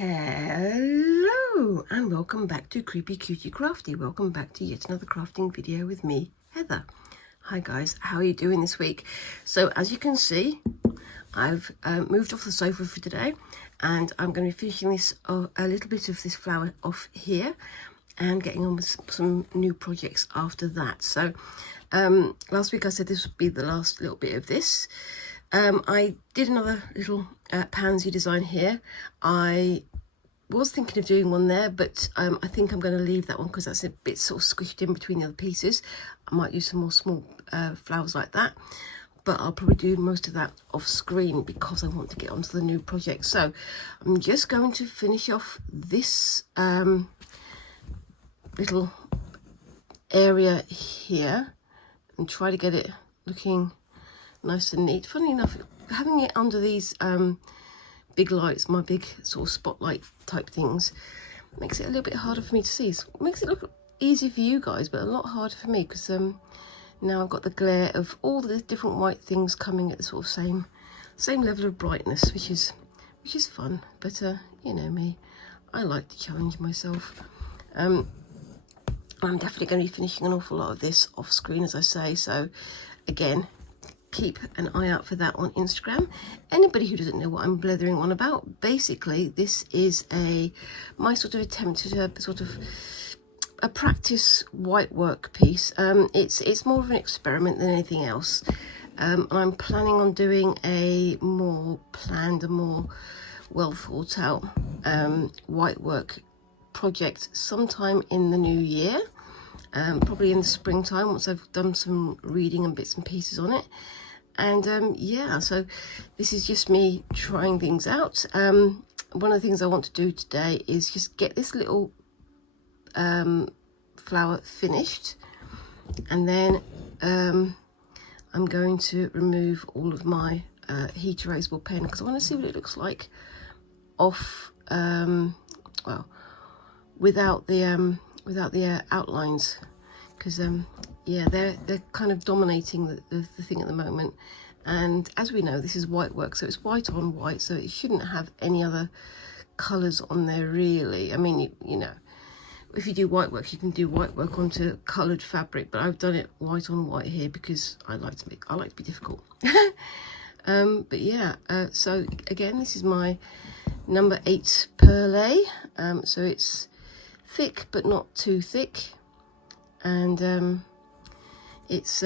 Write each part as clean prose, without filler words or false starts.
Hello and welcome back to Creepy Cutie Crafty. Welcome back to yet another crafting video with me, Heather. Hi guys, how are you doing this week? So as you can see, I've moved off the sofa for today and I'm going to be finishing this a little bit of this flower off here and getting on with some new projects after that. So last week I said this would be the last little bit of this. I did another little pansy design here. I was thinking of doing one there, but I think I'm going to leave that one because that's a bit sort of squished in between the other pieces. I might use some more small flowers like that, but I'll probably do most of that off screen because I want to get onto the new project. So I'm just going to finish off this little area here and try to get it looking nice and neat. Funny enough, having it under these big lights, my big sort of spotlight type things, makes it a little bit harder for me to see. So it makes it look easy for you guys, but a lot harder for me because now I've got the glare of all the different white things coming at the sort of same level of brightness, which is fun. But you know me, I like to challenge myself. I'm definitely going to be finishing an awful lot of this off screen, as I say. So again, keep an eye out for that on Instagram. Anybody who doesn't know what I'm blethering on about, basically this is my sort of attempt at a sort of a practice white work piece. It's more of an experiment than anything else. I'm planning on doing a more planned, a more well thought out white work project sometime in the new year, probably in the springtime once I've done some reading and bits and pieces on it. And yeah, so this is just me trying things out. One of the things I want to do today is just get this little flower finished, and then I'm going to remove all of my heat erasable pen because I want to see what it looks like off well, without the outlines, because yeah, they're kind of dominating the thing at the moment. And as we know, this is white work, so it's white on white, so it shouldn't have any other colours on there really. I mean, you know, if you do white work, you can do white work onto coloured fabric, but I've done it white on white here because I like to be difficult. But yeah, so again, this is my number 8 perlé, so it's thick but not too thick, and it's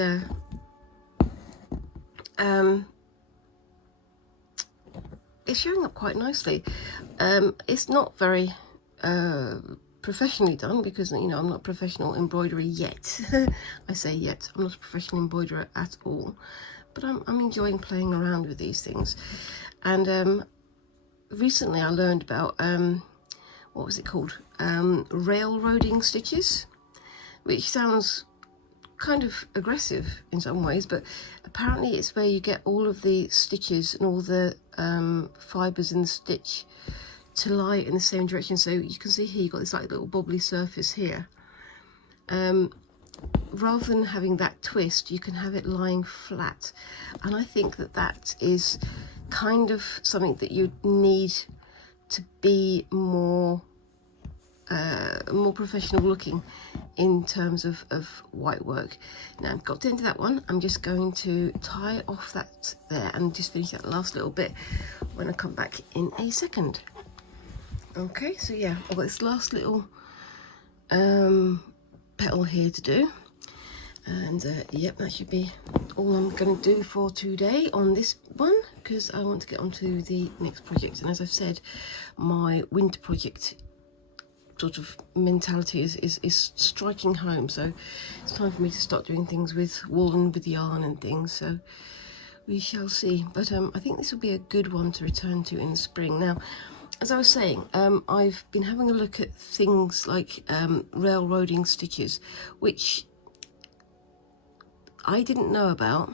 showing up quite nicely. It's not very professionally done because, you know, I'm not a professional embroiderer yet. I say yet, I'm not a professional embroiderer at all, but I'm enjoying playing around with these things. And recently I learned about what was it called, railroading stitches, which sounds kind of aggressive in some ways, but apparently it's where you get all of the stitches and all the fibres in the stitch to lie in the same direction. So you can see here you've got this like little bobbly surface here. Rather than having that twist, you can have it lying flat, and I think that is kind of something that you need to be more professional looking in terms of white work. Now I've got into that one. I'm just going to tie off that there and just finish that last little bit when I come back in a second. Okay, so yeah, I've got this last little petal here to do, and yep, that should be all I'm going to do for today on this one, because I want to get on to the next project. And as I've said, my winter project sort of mentality is striking home, so it's time for me to start doing things with wool and with yarn and things, so we shall see. But I think this will be a good one to return to in the spring. Now, as I was saying, I've been having a look at things like railroading stitches, which I didn't know about,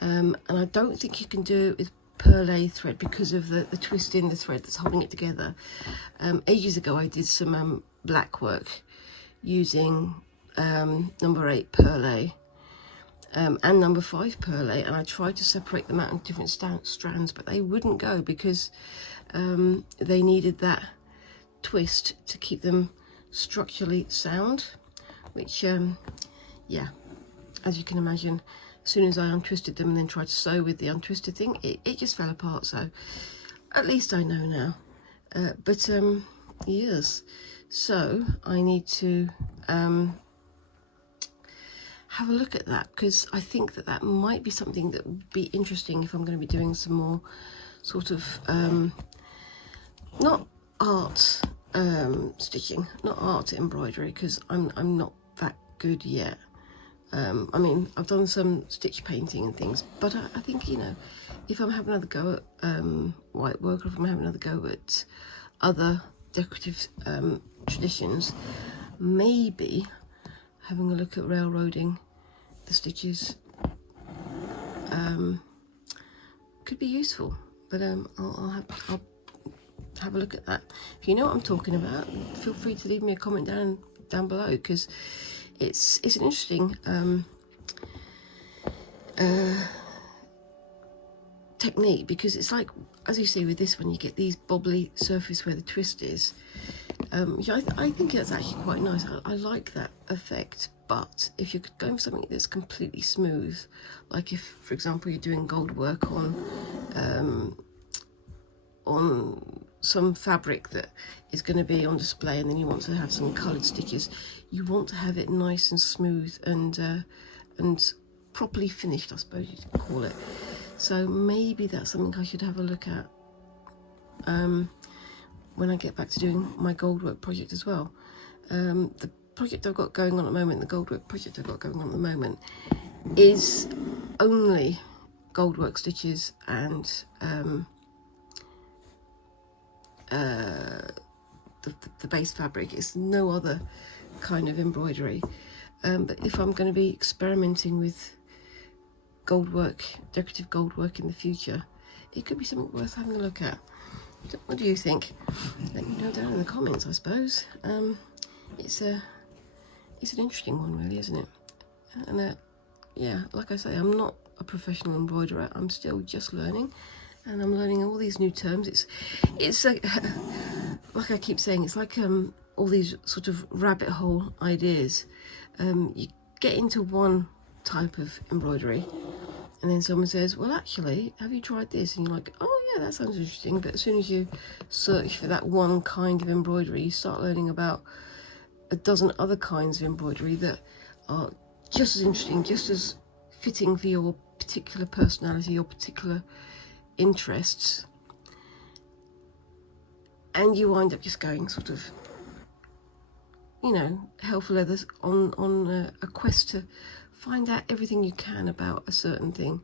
and I don't think you can do it with perlé thread because of the twist in the thread that's holding it together. Ages ago I did some black work using number 8 perlé and number 5 perlé, and I tried to separate them out in different strands, but they wouldn't go because they needed that twist to keep them structurally sound, which yeah, as you can imagine, as soon as I untwisted them and then tried to sew with the untwisted thing, it just fell apart. So at least I know now. But yes, so I need to have a look at that, because I think that that might be something that would be interesting if I'm going to be doing some more sort of not art stitching, not art embroidery, because I'm not that good yet. I mean, I've done some stitch painting and things, but I think, you know, if I'm having another go at white work, or if I'm having another go at other decorative traditions, maybe having a look at railroading the stitches could be useful. But I'll have a look at that. If you know what I'm talking about, feel free to leave me a comment down below, because it's an interesting technique, because it's like, as you see with this one, you get these bobbly surface where the twist is, which I think that's actually quite nice. I like that effect. But if you're going for something that's completely smooth, like if, for example, you're doing gold work on some fabric that is going to be on display, and then you want to have some coloured stitches, you want to have it nice and smooth and properly finished, I suppose you'd call it. So maybe that's something I should have a look at when I get back to doing my gold work project as well. The project I've got going on at the moment, the gold work project I've got going on at the moment, is only gold work stitches and the base fabric. It's no other kind of embroidery. But if I'm going to be experimenting with gold work, decorative gold work in the future, it could be something worth having a look at. What do you think? Let me know down in the comments, I suppose. It's an interesting one, really, isn't it? And yeah, like I say, I'm not a professional embroiderer. I'm still just learning, and I'm learning all these new terms. It's like I keep saying, it's like all these sort of rabbit hole ideas. You get into one type of embroidery, and then someone says, well, actually, have you tried this? And you're like, oh yeah, that sounds interesting. But as soon as you search for that one kind of embroidery, you start learning about a dozen other kinds of embroidery that are just as interesting, just as fitting for your particular personality, your particular interests. And you wind up just going sort of, you know, hell for leathers on a quest to find out everything you can about a certain thing.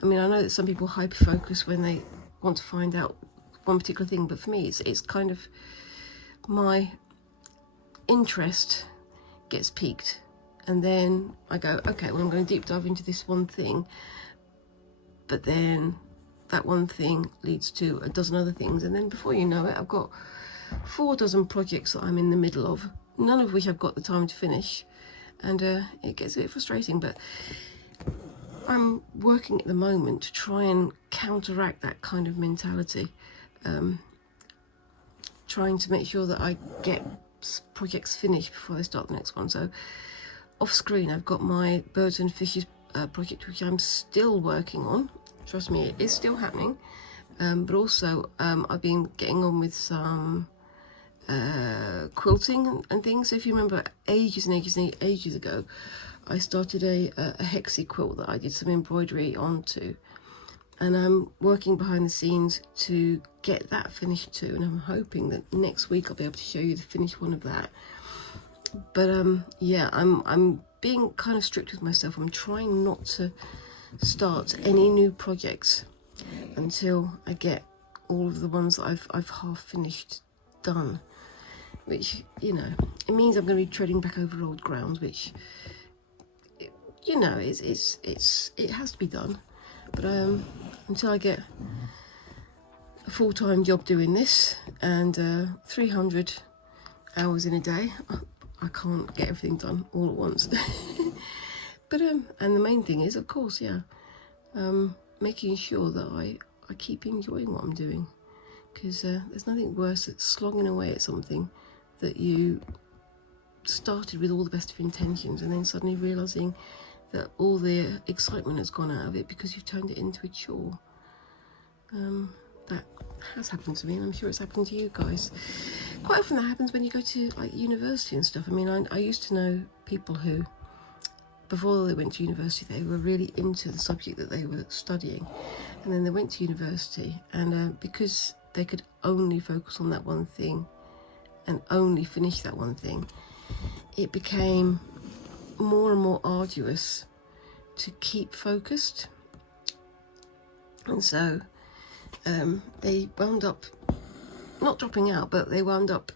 I mean, I know that some people hyper-focus when they want to find out one particular thing, but for me, it's kind of my interest gets piqued, and then I go, okay, well, I'm going to deep dive into this one thing, but then that one thing leads to a dozen other things, and then before you know it, I've got 4 dozen projects that I'm in the middle of, none of which I've got the time to finish, and it gets a bit frustrating. But I'm working at the moment to try and counteract that kind of mentality, trying to make sure that I get projects finished before I start the next one. So off screen, I've got my birds and fishes project, which I'm still working on. Trust me, it is still happening. But also I've been getting on with some quilting and things. So if you remember, ages and ages and ages ago, I started a hexie quilt that I did some embroidery onto, and I'm working behind the scenes to get that finished too, and I'm hoping that next week I'll be able to show you the finished one of that. But yeah, I'm being kind of strict with myself. I'm trying not to start any new projects until I get all of the ones that I've half finished done, which, you know, it means I'm going to be treading back over old ground, which, you know, it has to be done. But until I get a full-time job doing this and 300 hours in a day, I can't get everything done all at once. But and the main thing is, of course, yeah, making sure that I keep enjoying what I'm doing, because there's nothing worse than slogging away at something that you started with all the best of intentions and then suddenly realizing that all the excitement has gone out of it because you've turned it into a chore. That has happened to me, and I'm sure it's happened to you guys. Quite often that happens when you go to like university and stuff. I mean, I used to know people who, before they went to university, they were really into the subject that they were studying, and then they went to university, and because they could only focus on that one thing and only finish that one thing, it became more and more arduous to keep focused. And so they wound up not dropping out, but they wound up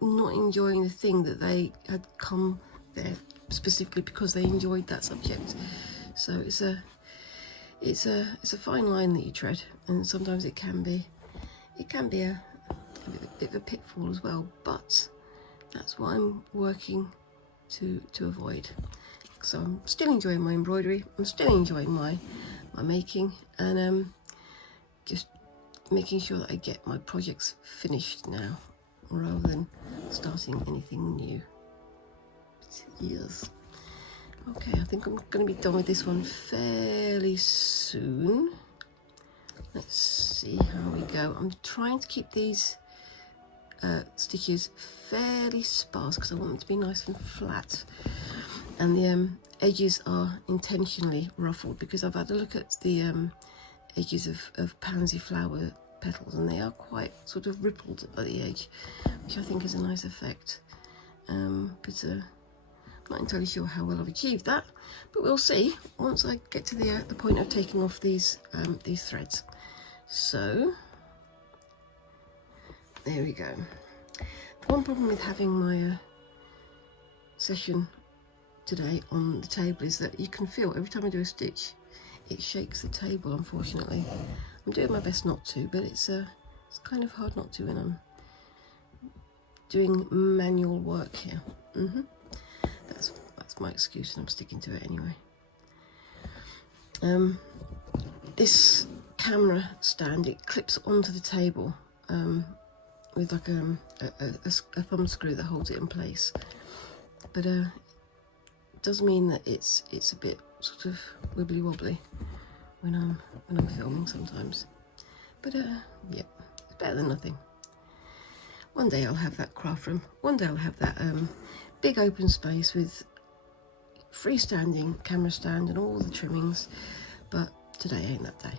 not enjoying the thing that they had come there specifically because they enjoyed that subject. So it's a fine line that you tread, and sometimes it can be a bit of a pitfall as well, but that's what I'm working to avoid. So I'm still enjoying my embroidery, I'm still enjoying my making, and just making sure that I get my projects finished now rather than starting anything new. Yes. Okay, I think I'm going to be done with this one fairly soon. Let's see how we go. I'm trying to keep these stitches fairly sparse because I want them to be nice and flat, and the edges are intentionally ruffled because I've had a look at the edges of pansy flower petals, and they are quite sort of rippled at the edge, which I think is a nice effect. But I'm not entirely sure how well I've achieved that, but we'll see once I get to the point of taking off these threads. So there we go. The one problem with having my session today on the table is that you can feel every time I do a stitch it shakes the table, unfortunately. I'm doing my best not to, but it's kind of hard not to when I'm doing manual work here. That's my excuse, and I'm sticking to it anyway. This camera stand, it clips onto the table with like a thumb screw that holds it in place, but it does mean that it's a bit sort of wibbly wobbly when I'm filming sometimes, but yeah, it's better than nothing. One day I'll have that craft room, one day I'll have that big open space with freestanding camera stand and all the trimmings, but today ain't that day.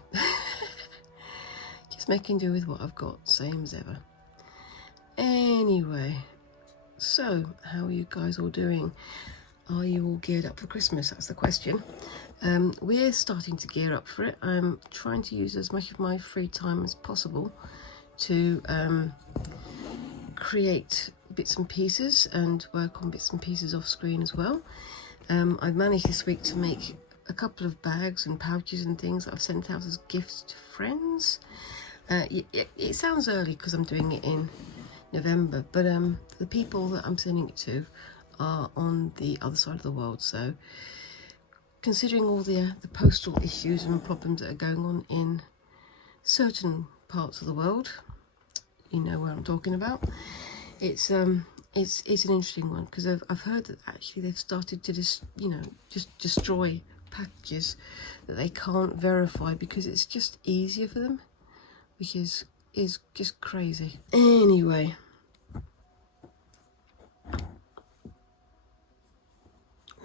Just making do with what I've got, same as ever. Anyway, so how are you guys all doing? Are you all geared up for Christmas? That's the question. We're starting to gear up for it. I'm trying to use as much of my free time as possible to create bits and pieces and work on bits and pieces off screen as well. I've managed this week to make a couple of bags and pouches and things that I've sent out as gifts to friends. It sounds early because I'm doing it in November, but the people that I'm sending it to are on the other side of the world, so considering all the postal issues and problems that are going on in certain parts of the world, you know where I'm talking about, it's an interesting one, because I've heard that actually they've started to just destroy packages that they can't verify because it's just easier for them, which is just crazy. Anyway,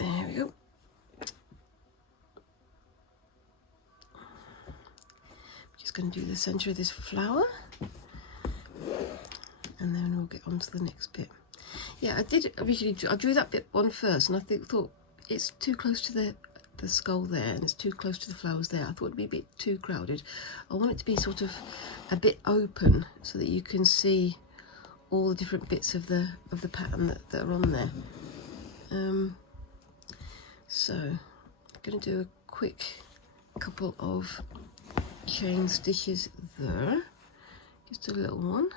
there we go. Just going to do the centre of this flower, and then we'll get on to the next bit. Yeah, I drew that bit one first, and I thought it's too close to the skull there, and it's too close to the flowers there. I thought it'd be a bit too crowded. I want it to be sort of a bit open so that you can see all the different bits of the pattern that are on there. So I'm going to do a quick couple of chain stitches there, just a little one.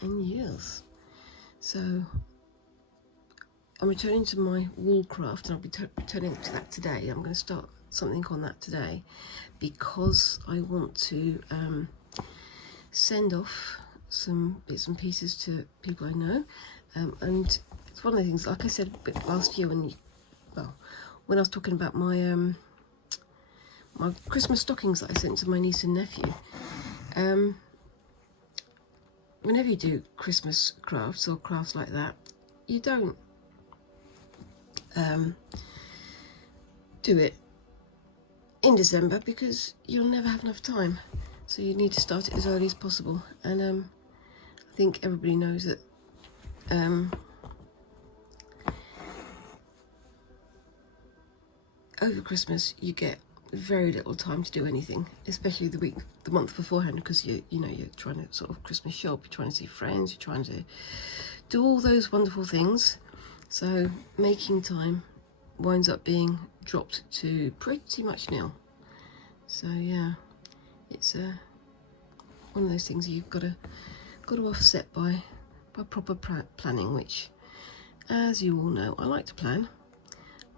And yes, So I'm returning to my wall craft, and I'll be returning to that today. I'm going to start something on that today because I want to send off some bits and pieces to people I know, and it's one of the things, like I said last year when I was talking about my my Christmas stockings that I sent to my niece and nephew. Whenever you do Christmas crafts or crafts like that, you don't do it in December because you'll never have enough time. So you need to start it as early as possible. And I think everybody knows that over Christmas you get very little time to do anything, especially the month beforehand, because you're trying to sort of Christmas shop, you're trying to see friends, you're trying to do all those wonderful things. So making time winds up being dropped to pretty much nil. So yeah, it's one of those things you've got to offset by proper planning, which, as you all know, I like to plan,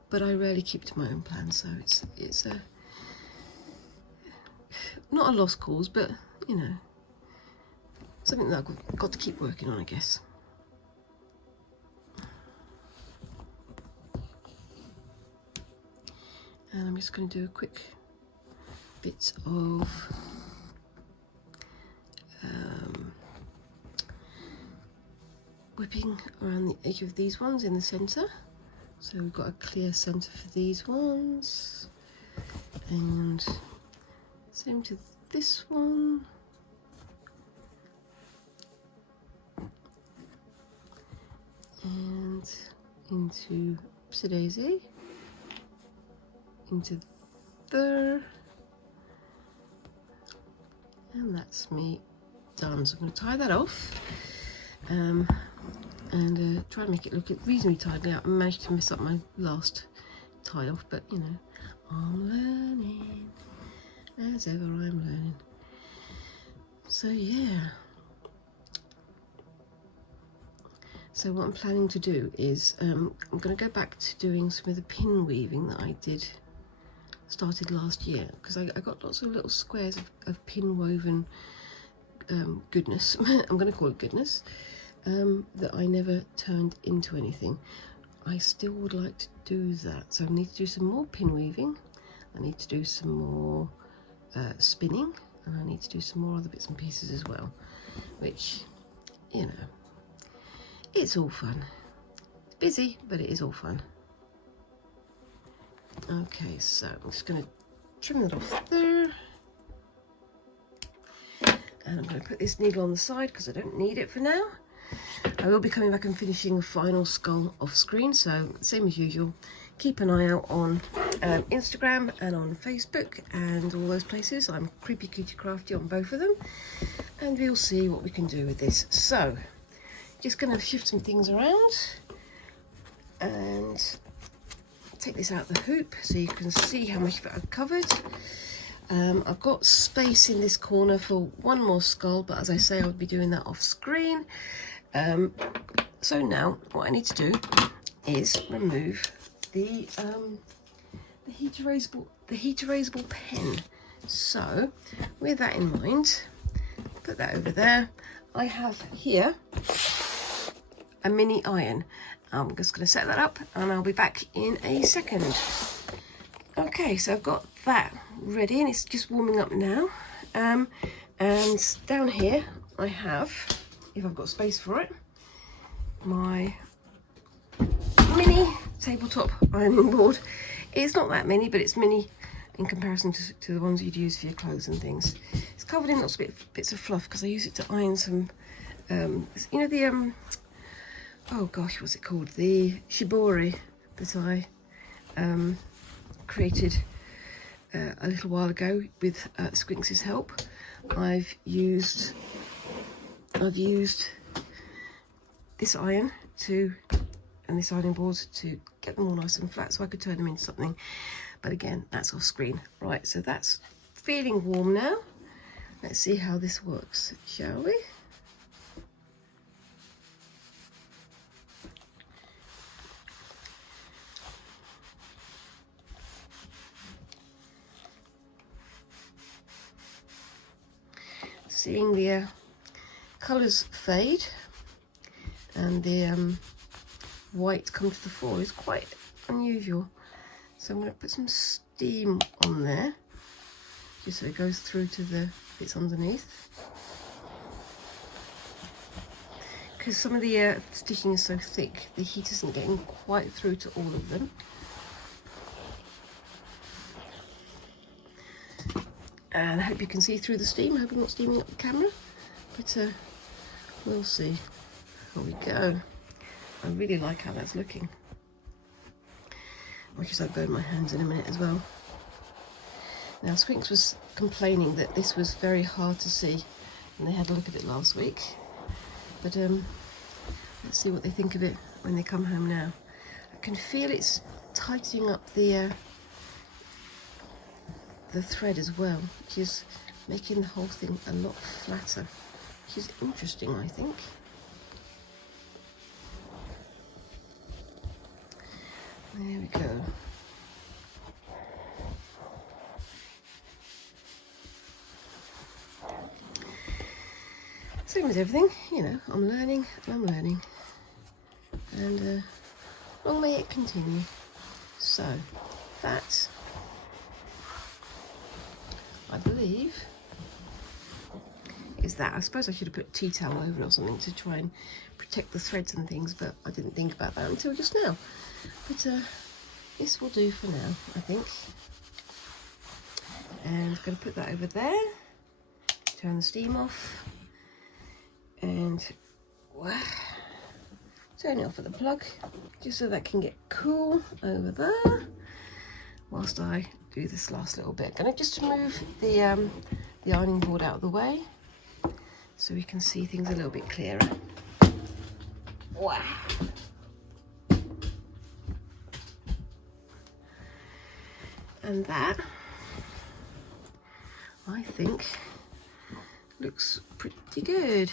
but I rarely keep to my own plan. So it's not a lost cause, but something that I've got to keep working on, I guess. And I'm just going to do a quick bit of whipping around the edge of these ones in the centre. So we've got a clear centre for these ones, and same to this one. And into daisy, into there, and that's me done. So I'm going to tie that off and try and make it look reasonably tidy. I managed to mess up my last tie off, but I'm learning. As ever, I'm learning. So yeah. So what I'm planning to do is I'm going to go back to doing some of the pin weaving that I started last year, because I got lots of little squares of pin woven goodness. I'm going to call it goodness, that I never turned into anything. I still would like to do that, so I need to do some more pin weaving. I need to do some more spinning, and I need to do some more other bits and pieces as well, which it's all fun. It's busy, but it is all fun. Okay, so I'm just going to trim that off there, and I'm going to put this needle on the side because I don't need it for now. I will be coming back and finishing the final skull off screen, so same as usual, keep an eye out on Instagram and on Facebook and all those places. I'm Creepy Cutie Crafty on both of them, and we'll see what we can do with this. So just going to shift some things around and take this out of the hoop so you can see how much of it I've covered. I've got space in this corner for one more skull, but as I say, I'll be doing that off screen. So now what I need to do is remove the heat erasable pen. So with that in mind, put that over there. I have here a mini iron. I'm just going to set that up and I'll be back in a second. Okay, so I've got that ready and it's just warming up now. And down here I have, if I've got space for it, my mini tabletop ironing board. It's not that mini, but it's mini in comparison to the ones you'd use for your clothes and things. It's covered in lots of bits of fluff because I use it to iron some, oh gosh, what's it called? The shibori that I created a little while ago with Squinx's help. I've used this iron and this ironing board to get them all nice and flat so I could turn them into something. But again, that's off screen. Right, so that's feeling warm now. Let's see how this works, shall we? seeing the colours fade and the white come to the fore is quite unusual. So I'm going to put some steam on there, just so it goes through to the bits underneath. Because some of the stitching is so thick, the heat isn't getting quite through to all of them. And I hope you can see through the steam. I hope I'm not steaming up the camera, but we'll see. Here we go. I really like how that's looking. I'll just burn my hands in a minute as well. Now, Squinks was complaining that this was very hard to see, and they had a look at it last week. But let's see what they think of it when they come home now. I can feel it's tightening up the thread as well, which is making the whole thing a lot flatter, which is interesting, I think. There we go. Same as everything, you know, I'm learning and I'm learning. And long may it continue. So, that, I believe, is that. I suppose I should have put a tea towel over it or something to try and protect the threads and things, but I didn't think about that until just now. But this will do for now, I think. And I'm going to put that over there, turn the steam off, and turn it off at the plug, just so that can get cool over there, whilst I do this last little bit. Going to just move the ironing board out of the way, so we can see things a little bit clearer. Wow. And that, I think, looks pretty good.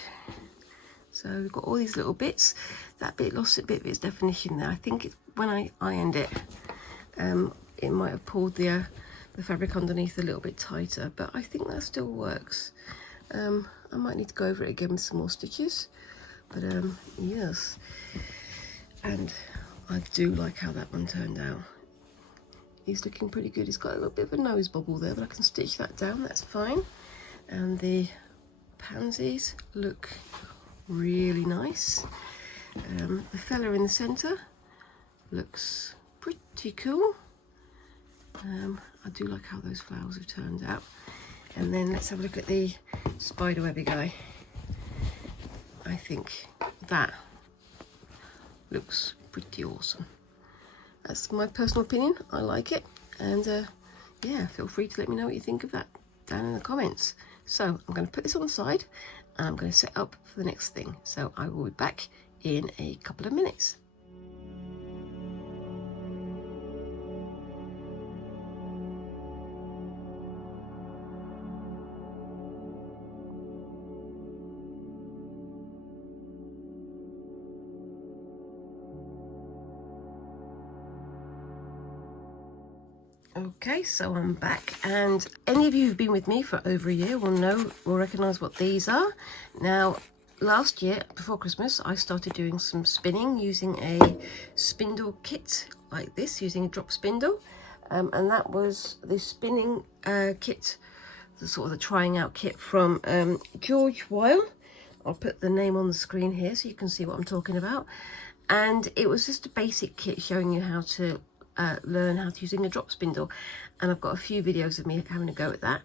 So we've got all these little bits. That bit lost a bit of its definition there. I think when I ironed it, it might have pulled the fabric underneath a little bit tighter, but I think that still works. I might need to go over it again with some more stitches, but yes. And I do like how that one turned out. He's looking pretty good. He's got a little bit of a nose bobble there, but I can stitch that down, that's fine. And the pansies look really nice. The fella in the centre looks pretty cool. I do like how those flowers have turned out. And then let's have a look at the spiderwebby guy. I think that looks pretty awesome. That's my personal opinion. I like it. And yeah, feel free to let me know what you think of that down in the comments. So I'm going to put this on the side and I'm going to set up for the next thing. So I will be back in a couple of minutes. Okay, so I'm back, and any of you who've been with me for over a year will recognise what these are. Now, last year, before Christmas, I started doing some spinning using a spindle kit like this, using a drop spindle. And that was the spinning kit, the trying out kit from George Weil. I'll put the name on the screen here so you can see what I'm talking about. And it was just a basic kit showing you how to learn how to using a drop spindle, and I've got a few videos of me having a go at that,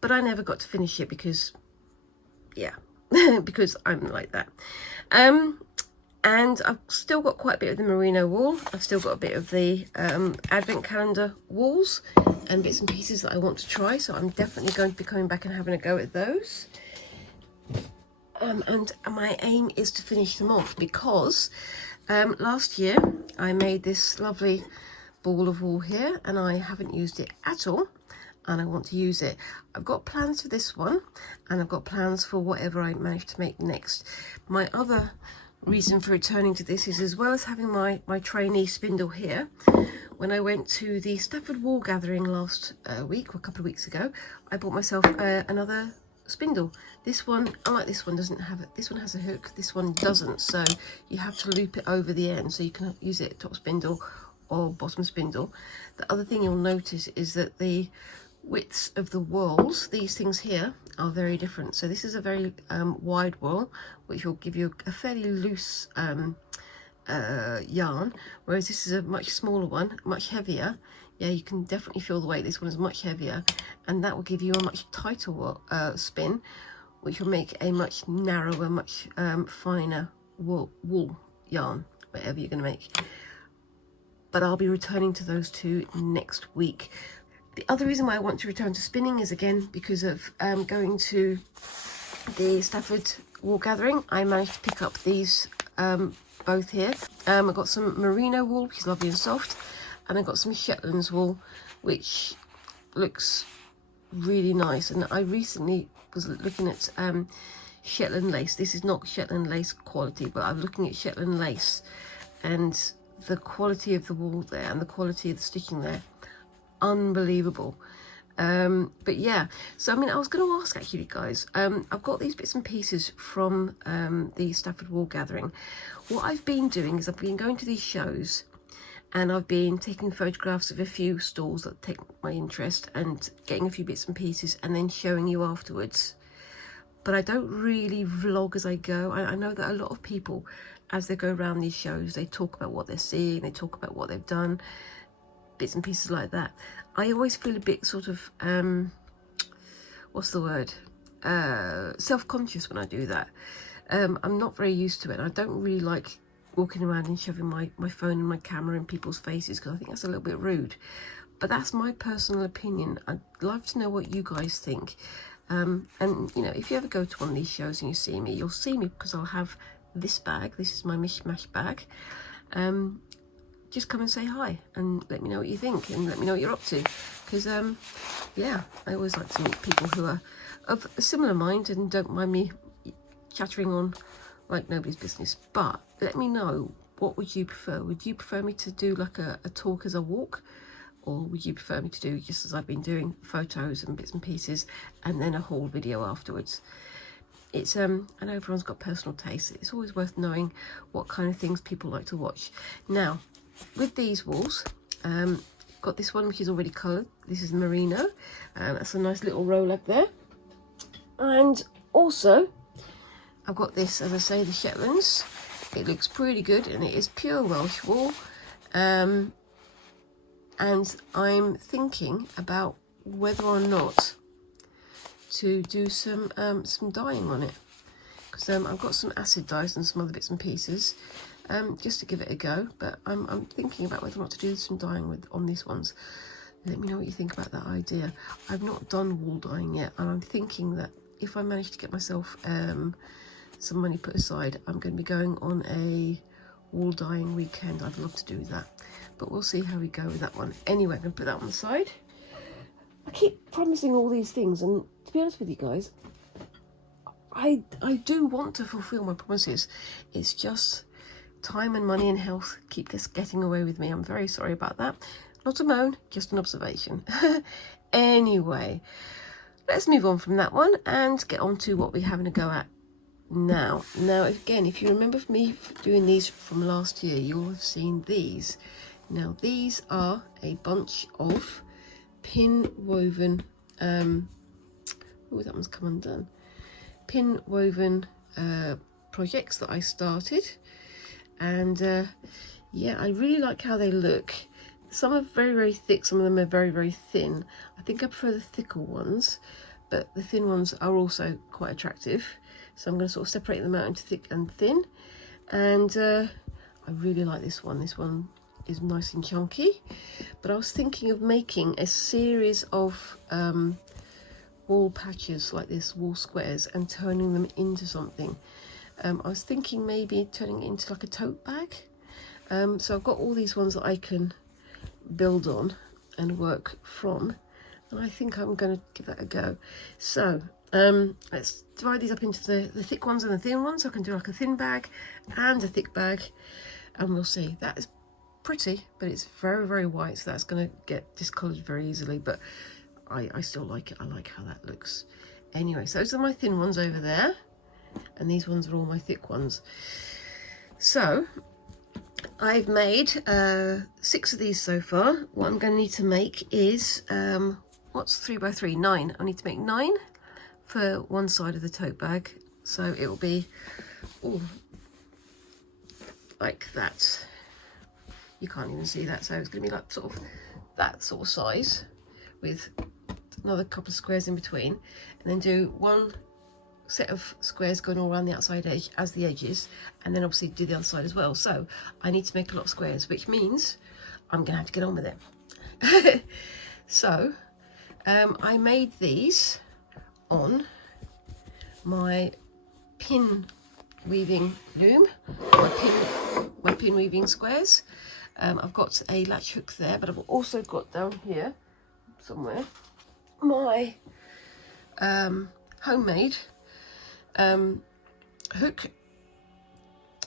but I never got to finish it because, yeah, because I'm like that. And I've still got quite a bit of the merino wool. I've still got a bit of the advent calendar wools and bits and pieces that I want to try, so I'm definitely going to be coming back and having a go at those. And my aim is to finish them off, because last year I made this lovely ball of wool here and I haven't used it at all, and I want to use it. I've got plans for this one, and I've got plans for whatever I manage to make next. My other reason for returning to this is, as well as having my trainee spindle here, when I went to the Stafford wool gathering last week, or a couple of weeks ago, I bought myself another spindle. This one, unlike this one, doesn't have it. This one has a hook, this one doesn't, so you have to loop it over the end, so you can use it top spindle or bottom spindle. The other thing you'll notice is that the widths of the whorls, these things here, are very different. So this is a very wide whorl, which will give you a fairly loose yarn, whereas this is a much smaller one, much heavier. Yeah, you can definitely feel the weight. This one is much heavier, and that will give you a much tighter spin, which will make a much narrower, much finer wool yarn, whatever you're going to make. But I'll be returning to those two next week. The other reason why I want to return to spinning is, again, because of going to the Stafford wool gathering. I managed to pick up these both here. I got some merino wool, which is lovely and soft, and I got some Shetlands wool, which looks really nice. And I recently was looking at Shetland lace. This is not Shetland lace quality, but I'm looking at Shetland lace, and the quality of the wool there and the quality of the stitching there, unbelievable. But yeah, so I mean, I was going to ask actually, guys, I've got these bits and pieces from the Stafford wool gathering. What I've been doing is I've been going to these shows, and I've been taking photographs of a few stalls that take my interest and getting a few bits and pieces and then showing you afterwards. But I don't really vlog as I go. I know that a lot of people, as they go around these shows, they talk about what they're seeing, they talk about what they've done, bits and pieces like that. I always feel a bit sort of, what's the word? Self-conscious when I do that. I'm not very used to it. I don't really like walking around and shoving my phone and my camera in people's faces, because I think that's a little bit rude. But that's my personal opinion. I'd love to know what you guys think. And, you know, if you ever go to one of these shows and you see me, you'll see me because I'll have this bag. This is my mishmash bag. Just come and say hi and let me know what you think, and let me know what you're up to, because yeah, I always like to meet people who are of a similar mind and don't mind me chattering on like nobody's business. But let me know, what would you prefer? Would you prefer me to do like a talk as I walk, or would you prefer me to do, just as I've been doing, photos and bits and pieces and then a haul video afterwards? It's I know everyone's got personal taste. It's always worth knowing what kind of things people like to watch. Now, with these wools, got this one which is already coloured. This is merino, that's a nice little roll up there. And also I've got this, as I say, the Shetlands. It looks pretty good, and it is pure Welsh wool. And I'm thinking about whether or not to do some dyeing on it, because I've got some acid dyes and some other bits and pieces, just to give it a go. But I'm thinking about whether or not to do some dyeing on these ones. Let me know what you think about that idea. I've not done wool dyeing yet, and I'm thinking that if I manage to get myself some money put aside, I'm going to be going on a wool dyeing weekend. I'd love to do that, but we'll see how we go with that one. Anyway, I'm going to put that on the side. I keep promising all these things, and to be honest with you guys, I do want to fulfill my promises. It's just time and money and health keep just getting away with me. I'm very sorry about that. Not a moan, just an observation. Anyway, let's move on from that one and get on to what we're having a go at now. Now, again, if you remember me doing these from last year, you'll have seen these. Now, these are a bunch of pin woven, oh, that one's come undone. Pin woven projects that I started, and yeah, I really like how they look. Some are very, very thick, some of them are very, very thin. I think I prefer the thicker ones, but the thin ones are also quite attractive. So I'm going to sort of separate them out into thick and thin. And I really like this one. This one is nice and chunky. But I was thinking of making a series of wool patches like this, wool squares, and turning them into something. I was thinking maybe turning it into like a tote bag. So I've got all these ones that I can build on and work from, and I think I'm going to give that a go. So let's divide these up into the thick ones and the thin ones. I can do like a thin bag and a thick bag, and we'll see. That is pretty, but it's very, very white, so that's going to get discoloured very easily, but I still like it. I like how that looks. Anyway, so those are my thin ones over there, and these ones are all my thick ones. So I've made 6 of these so far. What I'm going to need to make is what's 3 by 3? 9. I need to make 9 for one side of the tote bag, so it will be like that. You can't even see that, so it's going to be like sort of that sort of size with another couple of squares in between, and then do one set of squares going all around the outside edge as the edges, and then obviously do the other side as well. So I need to make a lot of squares, which means I'm gonna have to get on with it. So I made these on my pin weaving loom, my pin weaving squares. I've got a latch hook there, but I've also got down here somewhere my homemade hook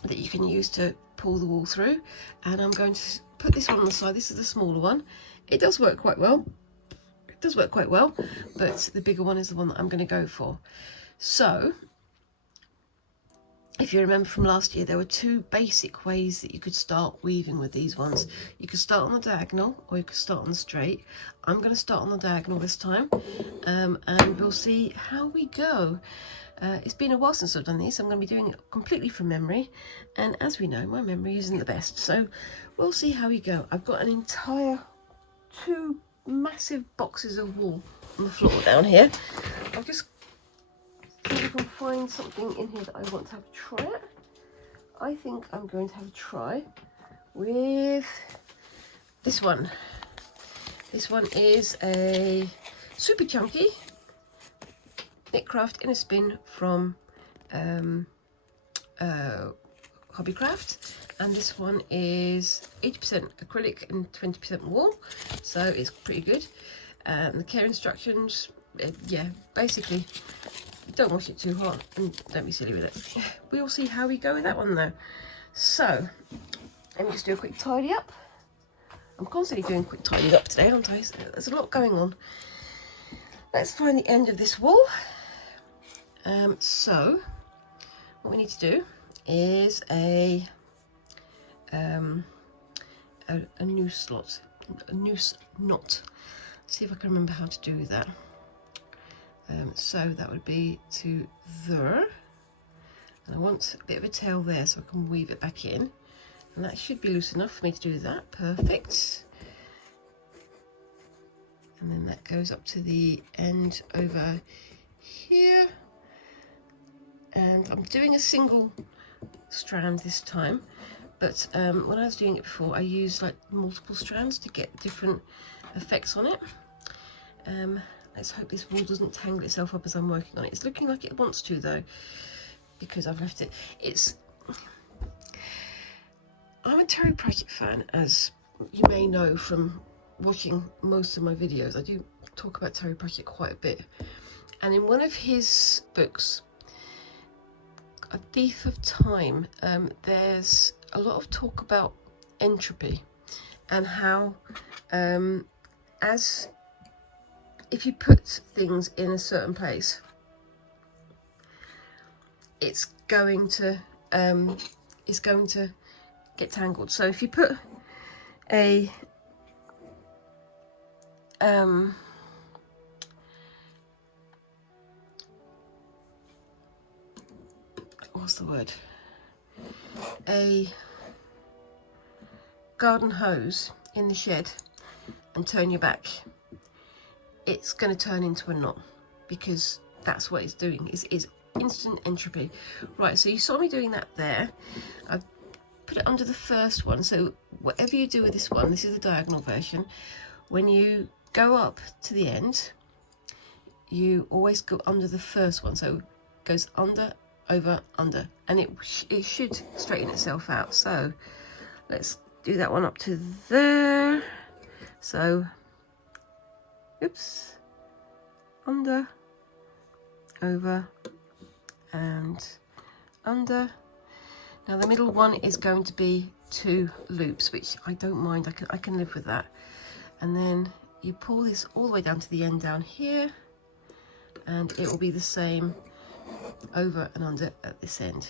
that you can use to pull the wool through, and I'm going to put this one on the side. This is the smaller one. It does work quite well. It does work quite well, but the bigger one is the one that I'm going to go for. So if you remember from last year, there were 2 basic ways that you could start weaving with these ones. You could start on the diagonal, or you could start on the straight. I'm going to start on the diagonal this time, and we'll see how we go. It's been a while since I've done these, so I'm going to be doing it completely from memory, and as we know, my memory isn't the best, so we'll see how we go. I've got an entire 2 massive boxes of wool on the floor down here. I'll just see if I can find something in here that I want to have a try at. I think I'm going to have a try with this one. This one is a super chunky Knitcraft in a spin from Hobbycraft, and this one is 80% acrylic and 20% wool, so it's pretty good. The care instructions, yeah, basically don't wash it too hot and don't be silly with it. We'll see how we go with that one though. So let me just do a quick tidy up. I'm constantly doing quick tidies up today, aren't I? There's a lot going on. Let's find the end of this wool. So what we need to do is a noose knot. See if I can remember how to do that. So that would be to there, and I want a bit of a tail there so I can weave it back in, and that should be loose enough for me to do that. Perfect. And then that goes up to the end over here, and I'm doing a single strand this time, but when I was doing it before, I used like multiple strands to get different effects on it. Let's hope this wool doesn't tangle itself up as I'm working on it. It's looking like it wants to though, because I've left it. I'm a Terry Pratchett fan, as you may know from watching most of my videos. I do talk about Terry Pratchett quite a bit, and in one of his books, A Thief of Time, there's a lot of talk about entropy and how if you put things in a certain place, it's going to get tangled. So if you put a what's the word? A garden hose in the shed and turn your back, it's going to turn into a knot, because that's what it's doing. It's instant entropy. Right, so you saw me doing that there. I've put it under the first one, so whatever you do with this one, this is the diagonal version, when you go up to the end, you always go under the first one, so it goes under, over, under, and it should straighten itself out. So let's do that one up to there. So oops, under, over, and under. Now the middle one is going to be 2 loops, which I don't mind. I can live with that. And then you pull this all the way down to the end down here, and it will be the same over and under at this end,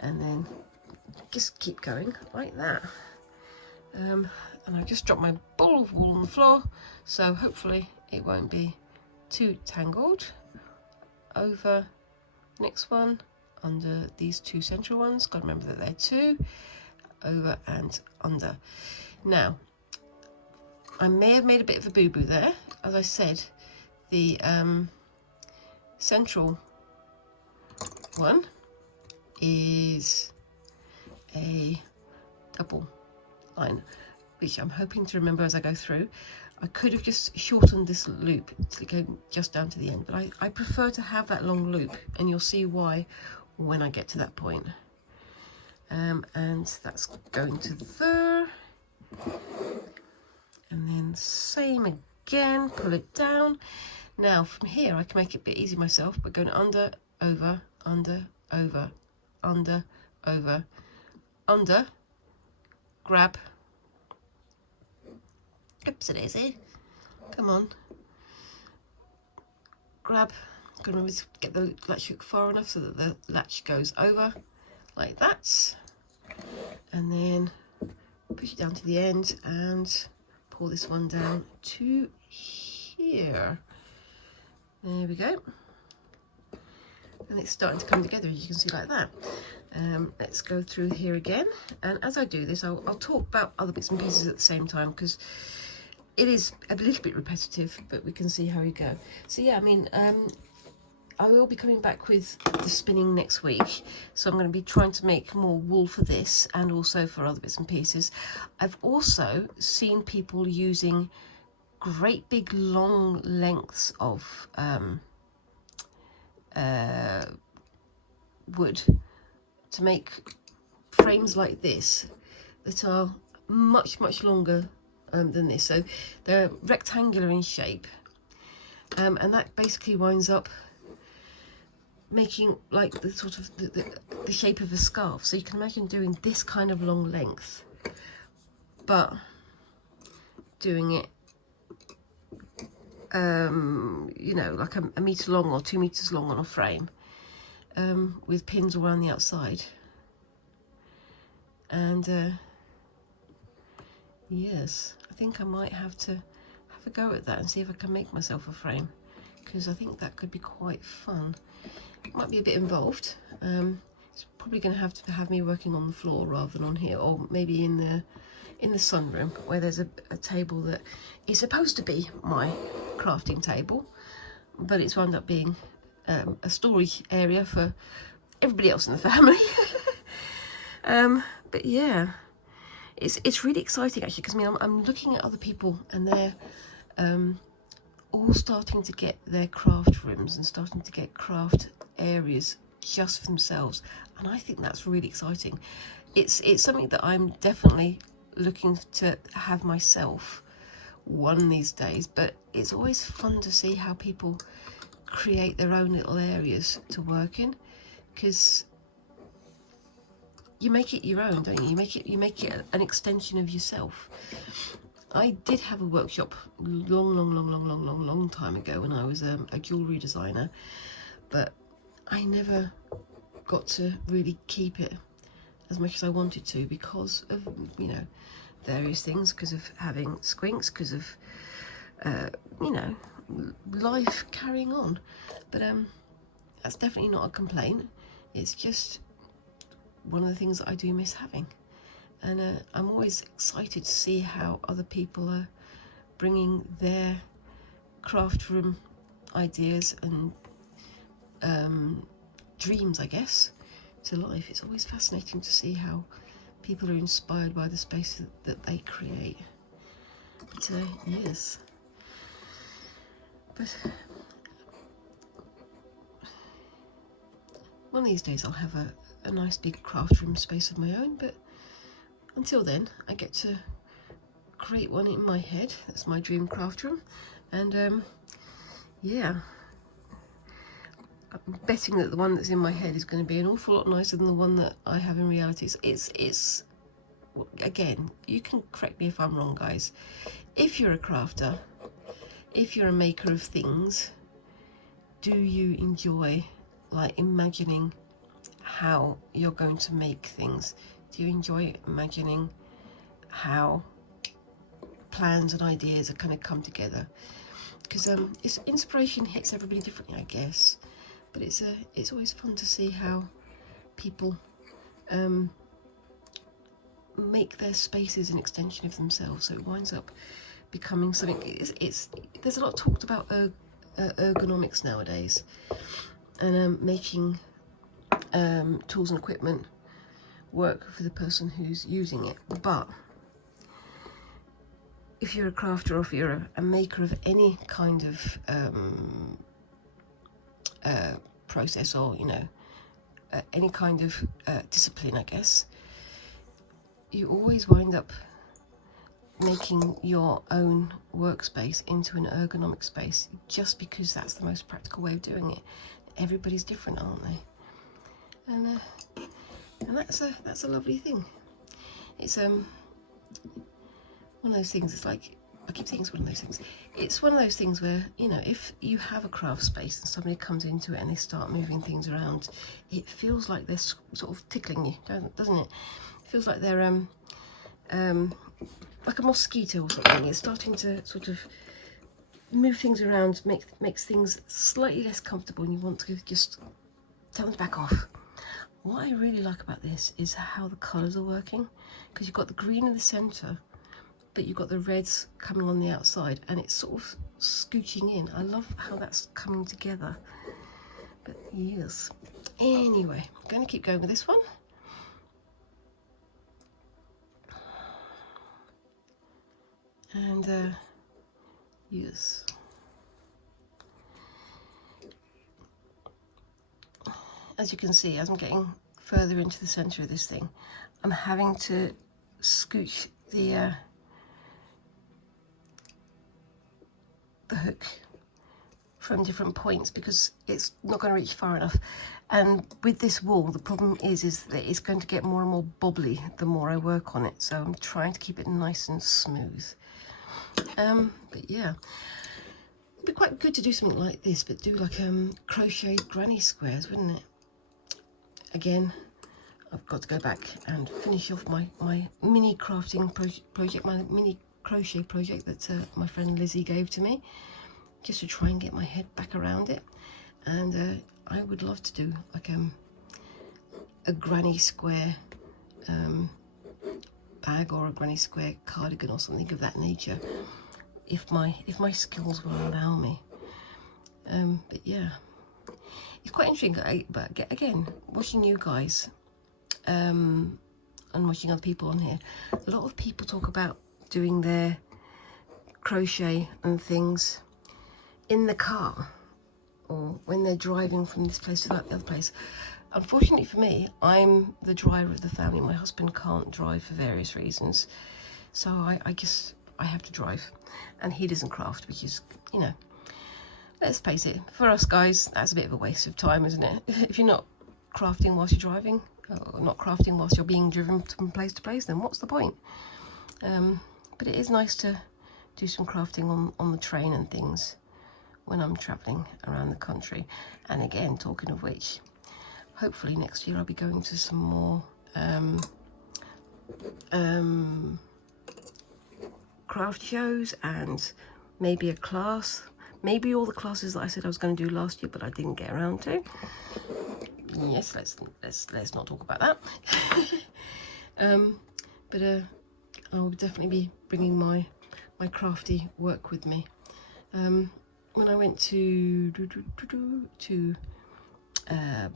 and then just keep going like that. And I've just dropped my ball of wool on the floor, so hopefully it won't be too tangled. Over, next one, under these two central ones, got to remember that they're two, over and under. Now, I may have made a bit of a boo-boo there. As I said, the central one is a double line, which I'm hoping to remember as I go through. I could have just shortened this loop to go just down to the end, but I prefer to have that long loop, and you'll see why when I get to that point. And that's going to there, and then same again, pull it down. Now from here I can make it a bit easy myself by going under, over, under, over, under, over, under, grab. Oops, it is here. Come on. Grab. Got to remember to get the latch hook far enough so that the latch goes over like that. And then push it down to the end and pull this one down to here. There we go. And it's starting to come together, as you can see, like that. Let's go through here again. And as I do this, I'll talk about other bits and pieces at the same time, because it is a little bit repetitive, but we can see how we go. So yeah, I mean, I will be coming back with the spinning next week. So I'm going to be trying to make more wool for this and also for other bits and pieces. I've also seen people using great big long lengths of wood to make frames like this that are much longer than this. So they're rectangular in shape, and that basically winds up making like the sort of the shape of a scarf. So you can imagine doing this kind of long length, but doing it you know, like a metre long or 2 meters long on a frame, with pins around the outside. And yes, I think I might have to have a go at that and see if I can make myself a frame, because I think that could be quite fun. It might be a bit involved. It's probably going to have me working on the floor rather than on here, or maybe in the sunroom, where there's a table that is supposed to be my crafting table, but it's wound up being a storage area for everybody else in the family. But yeah, it's really exciting actually, because I mean, I'm looking at other people and they're all starting to get their craft rooms and starting to get craft areas just for themselves, and I think that's really exciting. It's something that I'm definitely looking to have myself one these days, but it's always fun to see how people create their own little areas to work in, because you make it your own, don't you? You make it an extension of yourself. I did have a workshop long time ago when I was a jewellery designer, but I never got to really keep it as much as I wanted to because of, you know, various things, because of having squinks, because of you know, life carrying on. But that's definitely not a complaint. It's just one of the things that I do miss having, and I'm always excited to see how other people are bringing their craft room ideas and dreams, I guess, to life. It's always fascinating to see how people are inspired by the space that they create. But yes, but one of these days I'll have a nice big craft room space of my own, but until then I get to create one in my head. That's my dream craft room, and yeah, I'm betting that the one that's in my head is going to be an awful lot nicer than the one that I have in reality. It's again, you can correct me if I'm wrong, guys. If you're a crafter, if you're a maker of things, do you enjoy like imagining how you're going to make things? Do you enjoy imagining how plans and ideas are kind of come together? Because it's inspiration hits everybody differently, I guess, but it's always fun to see how people make their spaces an extension of themselves, so it winds up becoming something. There's a lot talked about ergonomics nowadays, and making tools and equipment work for the person who's using it. But if you're a crafter, or if you're a maker of any kind of process, or any kind of discipline, I guess, you always wind up making your own workspace into an ergonomic space, just because that's the most practical way of doing it. Everybody's different, aren't they? And that's a lovely thing. It's one of those things. It's like, I keep saying it's one of those things. It's one of those things where, if you have a craft space and somebody comes into it and they start moving things around, it feels like they're sort of tickling you, doesn't it? It feels like they're like a mosquito or something. It's starting to sort of move things around, makes things slightly less comfortable, and you want to just tell them to back off. What I really like about this is how the colours are working, because you've got the green in the centre, but you've got the reds coming on the outside, and it's sort of scooching in. I love how that's coming together. But yes, anyway, I'm going to keep going with this one. And yes, as you can see, as I'm getting further into the center of this thing, I'm having to scooch the hook from different points, because it's not going to reach far enough. And with this wool, the problem is that it's going to get more and more bobbly the more I work on it, so I'm trying to keep it nice and smooth. But yeah, it'd be quite good to do something like this, but do like crocheted granny squares, wouldn't it? Again, I've got to go back and finish off my mini crafting project, my mini crochet project that my friend Lizzie gave to me, just to try and get my head back around it. And I would love to do like a granny square bag, or a granny square cardigan, or something of that nature, if my skills will allow me. But yeah, it's quite interesting. But again, watching you guys and watching other people on here, a lot of people talk about doing their crochet and things in the car, or when they're driving from this place to that other place. Unfortunately for me, I'm the driver of the family. My husband can't drive for various reasons, so I guess I have to drive, and he doesn't craft, which is, let's face it, for us guys, that's a bit of a waste of time, isn't it? If you're not crafting whilst you're driving, or not crafting whilst you're being driven from place to place, then what's the point? But it is nice to do some crafting on the train and things when I'm travelling around the country. And again, talking of which, hopefully next year I'll be going to some more craft shows, and maybe a class, maybe all the classes that I said I was going to do last year but I didn't get around to. Yes, let's not talk about that. But I'll definitely be bringing my crafty work with me. When I went to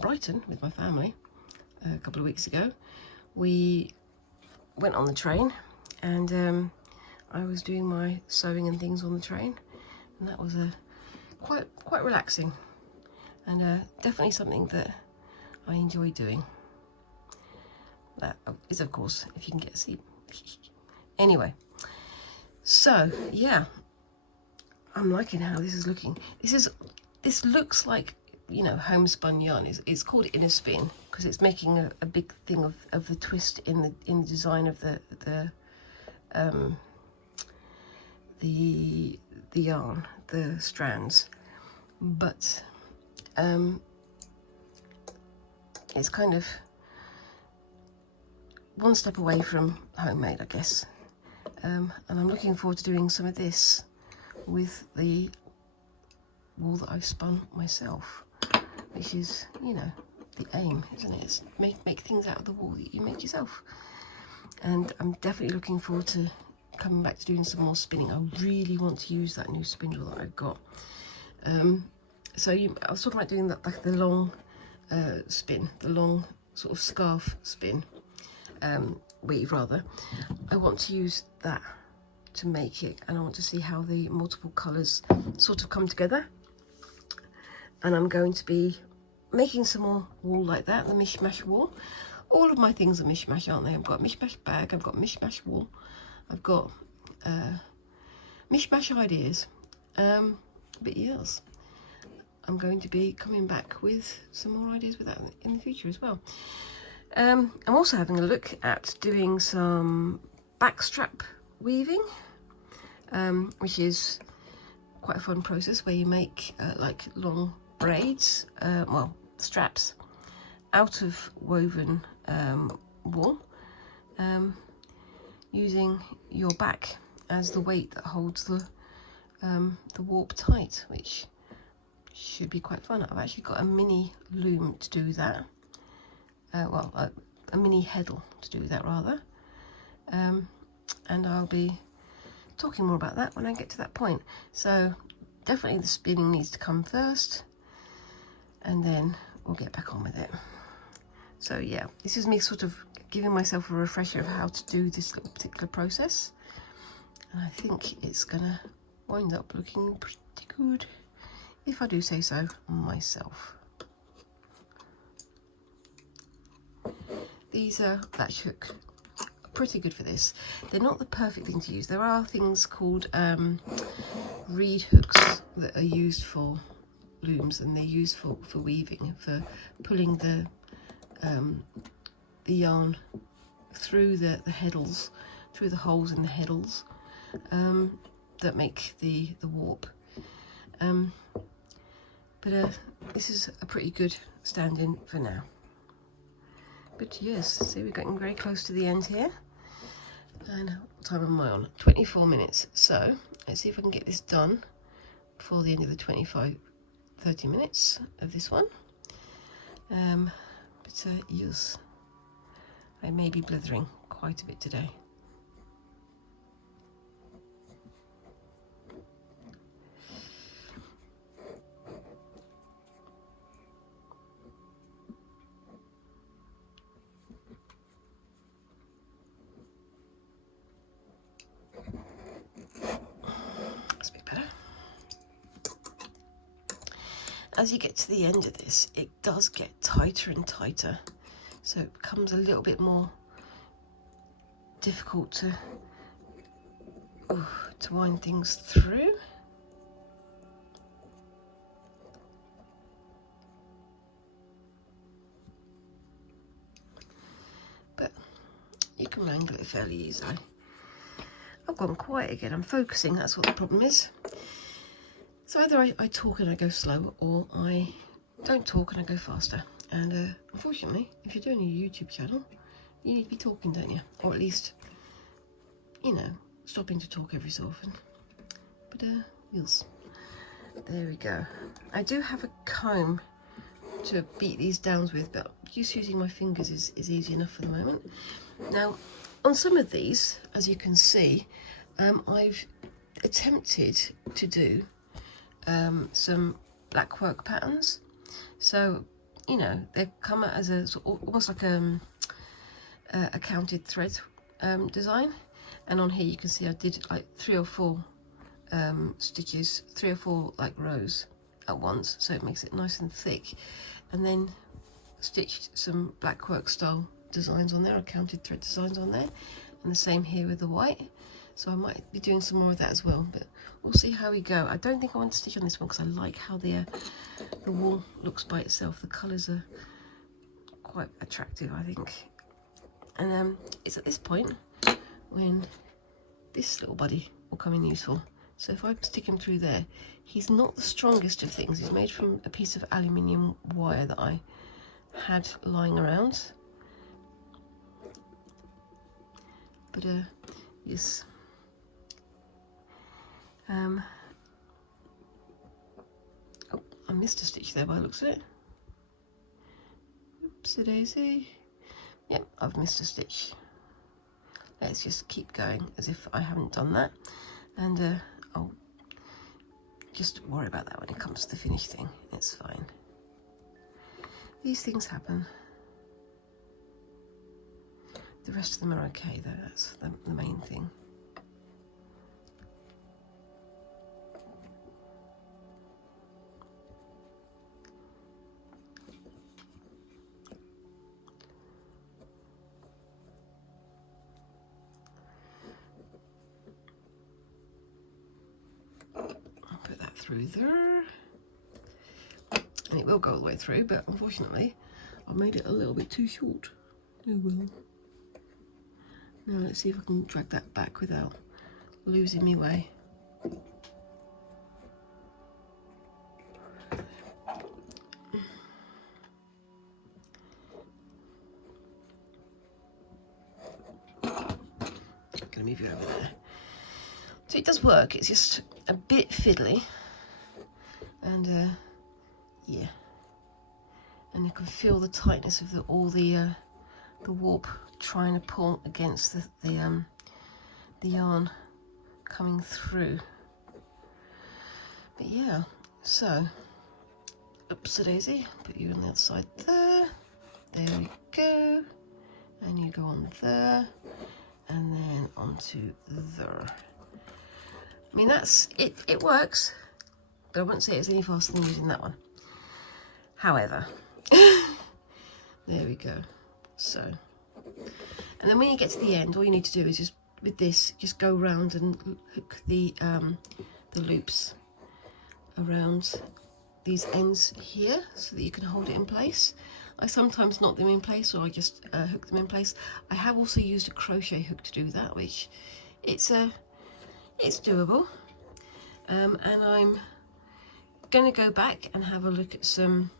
Brighton with my family a couple of weeks ago, we went on the train, and I was doing my sewing and things on the train, and that was quite relaxing, and definitely something that I enjoy doing. That is, of course, if you can get a seat. Anyway, so yeah, I'm liking how this is looking. This looks like, homespun yarn. It's called inner spin because it's making a big thing of the twist in the design of the yarn, the strands. But it's kind of one step away from homemade, I guess. And I'm looking forward to doing some of this with the wool that I've spun myself, which is, you know, the aim, isn't it? It's make things out of the wool that you made yourself. And I'm definitely looking forward to coming back to doing some more spinning. I really want to use that new spindle that I've got. I was talking about doing that, like the long spin, the long sort of scarf spin, weave rather. I want to use that to make it, and I want to see how the multiple colours sort of come together. And I'm going to be making some more wool like that, the mishmash wool. All of my things are mishmash, aren't they? I've got a mishmash bag, I've got mishmash wool, I've got mishmash ideas. But yes, I'm going to be coming back with some more ideas with that in the future as well. I'm also having a look at doing some backstrap weaving, which is quite a fun process where you make like long braids, well, straps out of woven wool, using your back as the weight that holds the warp tight, which should be quite fun. I've actually got a mini loom to do that, well, a mini heddle to do that rather, and I'll be talking more about that when I get to that point. So definitely the spinning needs to come first, and then we'll get back on with it. So yeah, this is me sort of giving myself a refresher of how to do this little particular process, and I think it's gonna wind up looking pretty good, if I do say so myself. These thatch hook are pretty good for this. They're not the perfect thing to use. There are things called reed hooks that are used for looms, and they're used for weaving, for pulling the yarn through the heddles, through the holes in the heddles, that make the warp. But this is a pretty good stand-in for now. But yes, see, we're getting very close to the end here. And what time am I on? 24 minutes. So let's see if I can get this done before the end of the 30 minutes of this one. But yes, I may be blithering quite a bit today. As you get to the end of this, it does get tighter and tighter, so it becomes a little bit more difficult to wind things through. But you can wrangle it fairly easily. I've gone quiet again. I'm focusing, that's what the problem is. So either I talk and I go slow, or I don't talk and I go faster. And unfortunately, if you're doing a YouTube channel, you need to be talking, don't you? Or at least, you know, stopping to talk every so often. But yes, there we go. I do have a comb to beat these down with, but just using my fingers is easy enough for the moment. Now, on some of these, as you can see, I've attempted to do some black work patterns. So, you know, they come out as a sort of, almost like a counted thread design. And on here you can see I did like 3 or 4 stitches, 3 or 4 like rows at once, so it makes it nice and thick. And then stitched some black work style designs on there, or counted thread designs on there, and the same here with the white. So I might be doing some more of that as well, but we'll see how we go. I don't think I want to stitch on this one because I like how the wool looks by itself. The colours are quite attractive, I think. And it's at this point when this little buddy will come in useful. So if I stick him through there, he's not the strongest of things. He's made from a piece of aluminium wire that I had lying around. But yes. Oh, I missed a stitch there by the looks of it. Oopsie daisy. Yep, I've missed a stitch. Let's just keep going as if I haven't done that, and I'll just worry about that when it comes to the finished thing. It's fine. These things happen. The rest of them are okay though, that's the main thing. Through there, and it will go all the way through, but unfortunately I made it a little bit too short. Oh well. Now let's see if I can drag that back without losing my way. Gonna move you over there. So it does work, it's just a bit fiddly. And yeah, and you can feel the tightness of all the warp trying to pull against the yarn coming through. But yeah, so oopsie daisy, put you on the other side there. There we go, and you go on there, and then onto there. I mean that's it. It works. But I wouldn't say it's any faster than using that one. However, there we go. So, and then when you get to the end, all you need to do is just, with this, just go around and hook the loops around these ends here so that you can hold it in place. I sometimes knot them in place, or I just hook them in place. I have also used a crochet hook to do that, which it's doable. And I'm going to go back and have a look at some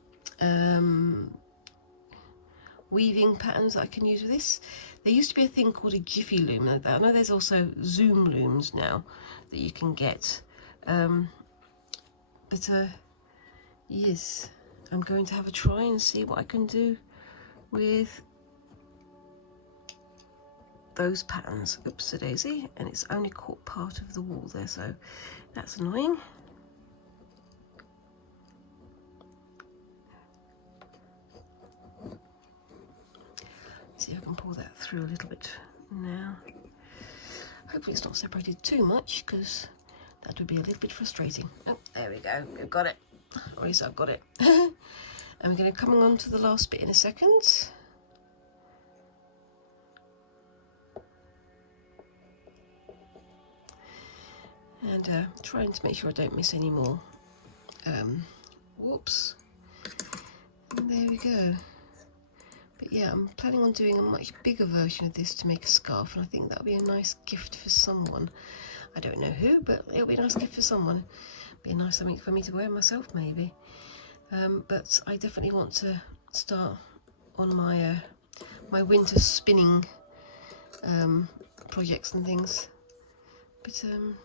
weaving patterns that I can use with this. There used to be a thing called a Jiffy loom. I know there's also Zoom looms now that you can get, but yes, I'm going to have a try and see what I can do with those patterns. Oopsie daisy, and it's only caught part of the wall there, so that's annoying. See if I can pull that through a little bit now. Hopefully it's not separated too much, because that would be a little bit frustrating. Oh, there we go, we've got it. Or at least I've got it. And we're going to come on to the last bit in a second. And trying to make sure I don't miss any more. Whoops. And there we go. But yeah, I'm planning on doing a much bigger version of this to make a scarf, and I think that'll be a nice gift for someone. I don't know who, but it'll be a nice gift for someone. Be a nice something for me to wear myself, maybe. But I definitely want to start on my my winter spinning projects and things. But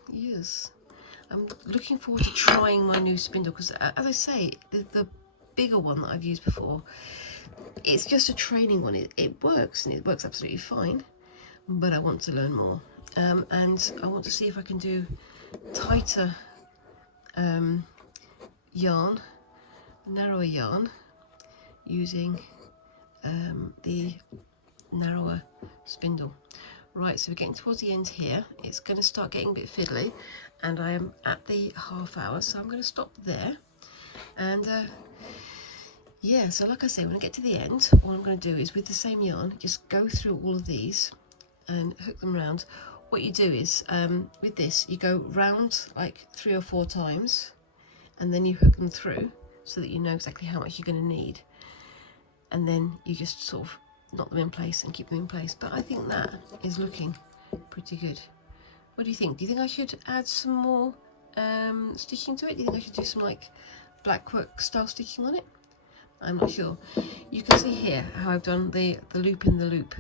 yes, I'm looking forward to trying my new spindle, because as I say, the bigger one that I've used before, it's just a training one. It works, and it works absolutely fine, but I want to learn more, and I want to see if I can do tighter yarn, narrower yarn, using the narrower spindle. Right, so we're getting towards the end here. It's going to start getting a bit fiddly, and I am at the half hour, so I'm going to stop there. And yeah, so like I say, when I get to the end, all I'm going to do is, with the same yarn, just go through all of these and hook them around. What you do is, with this, you go round like 3 or 4 times, and then you hook them through so that you know exactly how much you're going to need. And then you just sort of knot them in place and keep them in place. But I think that is looking pretty good. What do you think? Do you think I should add some more stitching to it? Do you think I should do some like black work style stitching on it? I'm not sure. You can see here how I've done the loop in the loop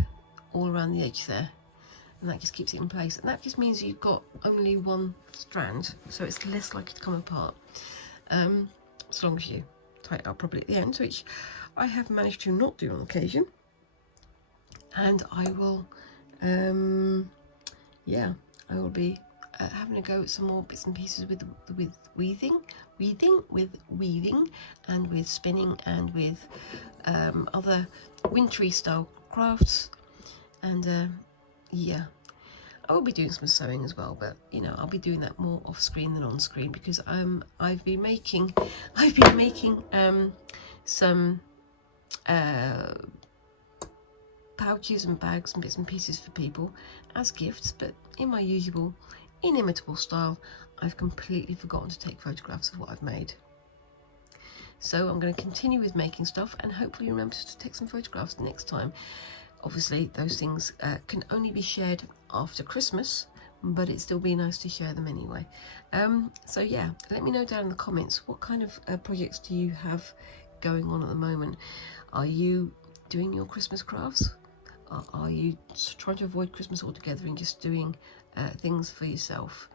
all around the edge there, and that just keeps it in place, and that just means you've got only one strand, so it's less likely to come apart, as long as you tie it up properly at the end, which I have managed to not do on occasion. And I will yeah, I will be having a go at some more bits and pieces with weaving and with spinning and with other wintry style crafts, and yeah, I will be doing some sewing as well, but you know, I'll be doing that more off screen than on screen, because I've been making some pouches and bags and bits and pieces for people as gifts, but in my usual inimitable style, I've completely forgotten to take photographs of what I've made. So I'm going to continue with making stuff and hopefully remember to take some photographs next time. Obviously those things can only be shared after Christmas, but it'd still be nice to share them anyway. So yeah, let me know down in the comments, what kind of projects do you have going on at the moment? Are you doing your Christmas crafts? Are you trying to avoid Christmas altogether and just doing things for yourself?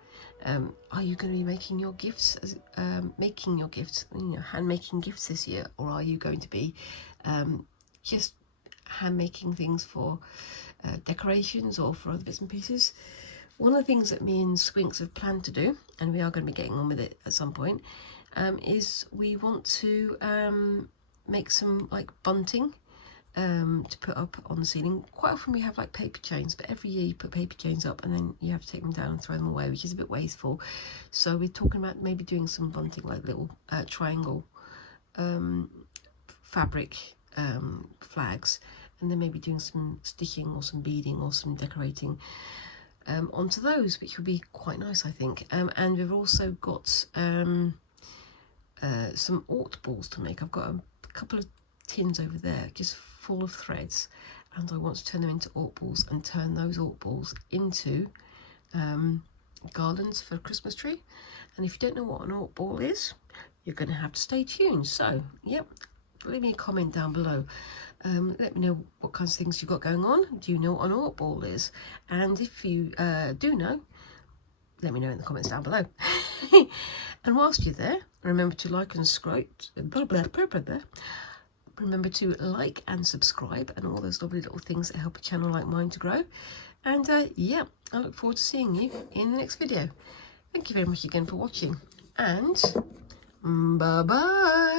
Are you going to be making your gifts, you know, hand making gifts this year, or are you going to be just hand making things for decorations or for other bits and pieces? One of the things that me and Squinks have planned to do, and we are going to be getting on with it at some point, is we want to make some like bunting to put up on the ceiling. Quite often we have like paper chains, but every year you put paper chains up and then you have to take them down and throw them away, which is a bit wasteful. So we're talking about maybe doing some bunting, like little triangle fabric flags, and then maybe doing some stitching or some beading or some decorating onto those, which would be quite nice, I think. And we've also got some Ort balls to make. I've got a couple of tins over there just full of threads, and I want to turn them into Ort balls and turn those Ort balls into garlands for a Christmas tree. And if you don't know what an Ort ball is, you're going to have to stay tuned. So yep, leave me a comment down below. Let me know what kinds of things you've got going on. Do you know what an Ort ball is? And if you do know, let me know in the comments down below. And whilst you're there, remember to like and subscribe. Remember to like and subscribe and all those lovely little things that help a channel like mine to grow. And yeah, I look forward to seeing you in the next video. Thank you very much again for watching, and bye bye.